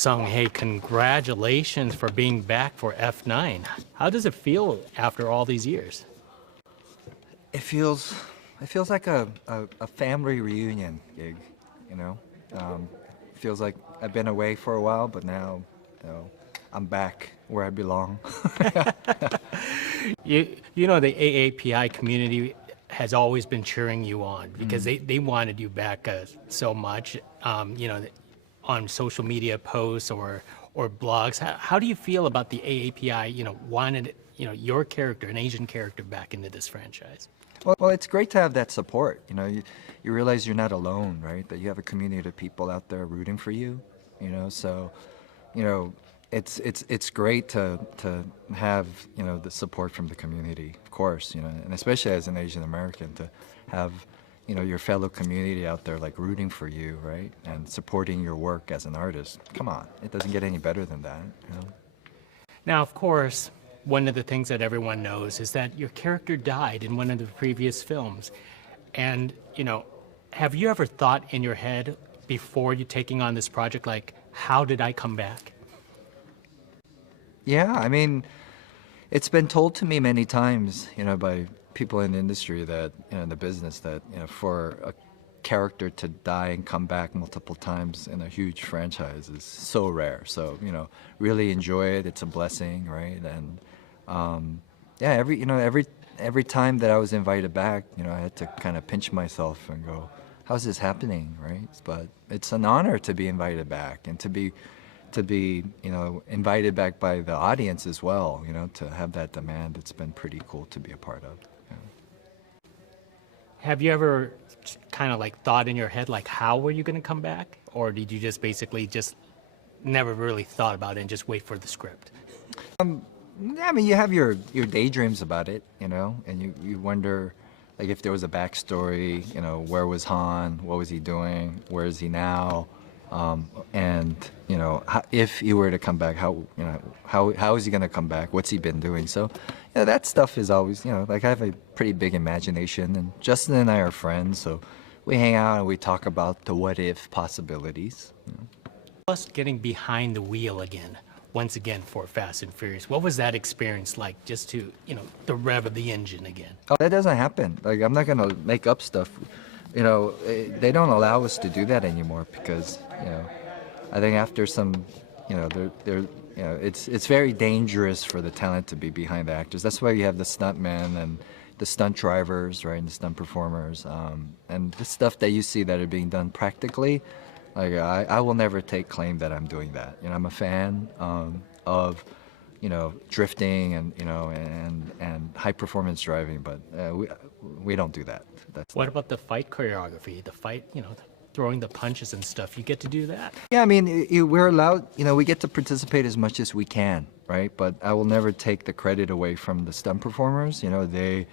Sung, hey, congratulations for being back for F9. How does it feel after all these years? It feels like a family reunion gig, you know. Feels like I've been away for a while, but now, I'm back where I belong. You know, the AAPI community has always been cheering you on because they wanted you back so much, you know, on social media posts or blogs. How do you feel about the AAPI, you know, wanted, you know, your character, an Asian character, back into this franchise? Well, it's great to have that support. You know, you realize you're not alone, right? That you have a community of people out there rooting for you. You know, so, you know, it's great to have, you know, the support from the community, of course. You know, and especially as an Asian American, to have, you know, your fellow community out there like rooting for you, right, and supporting your work as an artist. Come on, it doesn't get any better than that. You know. Now, of course, one of the things that everyone knows is that your character died in one of the previous films. And, you know, have you ever thought in your head before you taking on this project, like, how did I come back? Yeah, I mean, it's been told to me many times, you know, by people in the industry that, you know, in the business that, you know, for a character to die and come back multiple times in a huge franchise is so rare. So, you know, really enjoy it. It's a blessing, right? And yeah, every time that I was invited back, you know, I had to kind of pinch myself and go, how's this happening, right? But it's an honor to be invited back and to be, you know, invited back by the audience as well, you know, to have that demand. It's been pretty cool to be a part of. Yeah. Have you ever kind of like thought in your head, like, how were you going to come back? Or did you just basically just never really thought about it and just wait for the script? I mean, you have your daydreams about it, you know, and you wonder, like, if there was a backstory, you know, where was Han? What was he doing? Where is he now? And, you know, if he were to come back, how is he going to come back? What's he been doing? So, you know, that stuff is always, you know, like, I have a pretty big imagination, and Justin and I are friends, so we hang out and we talk about the what-if possibilities. You know. Plus, getting behind the wheel again, once again for Fast and Furious. What was that experience like, just to, you know, the rev of the engine again? Oh, that doesn't happen. Like, I'm not going to make up stuff. You know, they don't allow us to do that anymore because, you know, I think after some, you know, you know, it's very dangerous for the talent to be behind the actors. That's why you have the stuntmen and the stunt drivers, right, and the stunt performers, and the stuff that you see that are being done practically. Like, I will never take claim that I'm doing that. You know, I'm a fan of, you know, drifting and, you know, and high performance driving, but we don't do that. What about the fight choreography? The fight, you know, throwing the punches and stuff. You get to do that? Yeah, I mean, we're allowed, you know, we get to participate as much as we can, right? But I will never take the credit away from the stunt performers. You know, they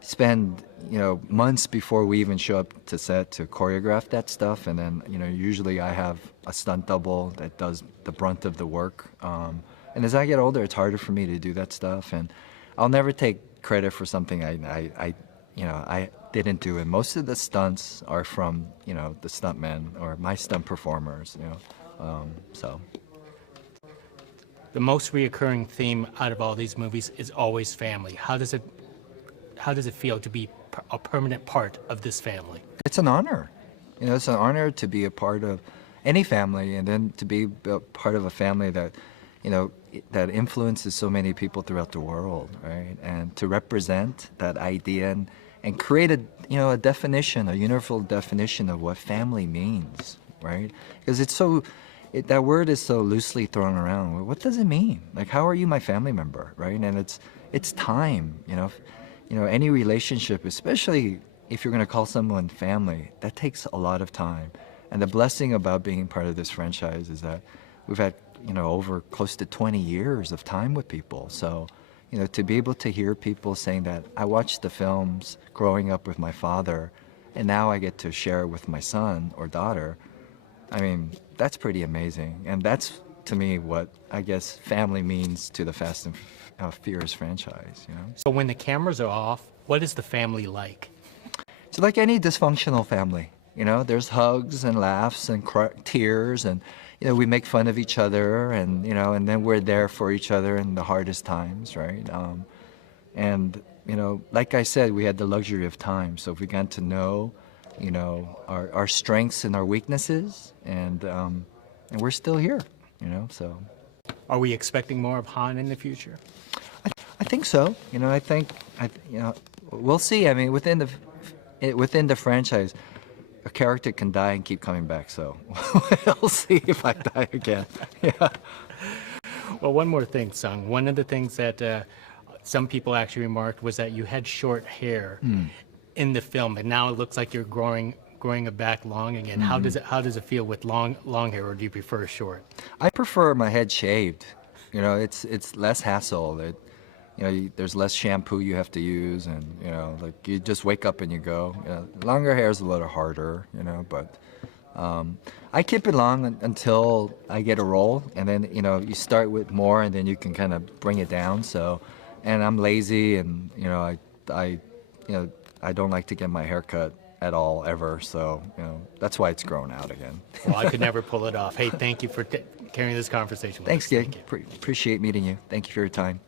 spend, you know, months before we even show up to set to choreograph that stuff, and then, you know, usually I have a stunt double that does the brunt of the work. And as I get older, it's harder for me to do that stuff, and I'll never take credit for something I didn't do. And most of the stunts are from, you know, the stuntmen or my stunt performers, you know, so. The most reoccurring theme out of all these movies is always family. How does it feel to be a permanent part of this family? It's an honor. You know, it's an honor to be a part of any family, and then to be a part of a family that, you know, that influences so many people throughout the world, right? And to represent that idea and create a, you know, a definition, a universal definition of what family means, right? Because it's so, that word is so loosely thrown around. What does it mean? Like, how are you my family member, right? And it's time, you know. You know, any relationship, especially if you're going to call someone family, that takes a lot of time. And the blessing about being part of this franchise is that we've had, you know, over close to 20 years of time with people. So, you know, to be able to hear people saying that I watched the films growing up with my father, and now I get to share it with my son or daughter, I mean, that's pretty amazing. And that's, to me, what I guess family means to the Fast and Furious franchise, you know? So when the cameras are off, what is the family like? It's like any dysfunctional family, you know? There's hugs and laughs and tears and, you know, we make fun of each other, and you know, and then we're there for each other in the hardest times, right? And you know, like I said, we had the luxury of time, so we got to know, you know, our strengths and our weaknesses, and we're still here, you know. So Are we expecting more of Han in the future? I think so. You know, you know, we'll see. I mean, within the franchise, a character can die and keep coming back. So we'll see if I die again. Yeah. Well, one more thing, Sung. One of the things that some people actually remarked was that you had short hair in the film, and now it looks like you're growing it back long again. How does it feel with long hair, or do you prefer short? I prefer my head shaved. You know, it's less hassle. You know, there's less shampoo you have to use, and you know, like you just wake up and you go. You know, longer hair is a little harder, you know, but I keep it long until I get a role, and then you know, you start with more, and then you can kind of bring it down. So, and I'm lazy, and you know, you know, I don't like to get my hair cut at all ever. So, you know, that's why it's grown out again. Well, I could never pull it off. Hey, thank you for carrying this conversation with Thanks, us. Gig. Thank you. Appreciate meeting you. Thank you for your time.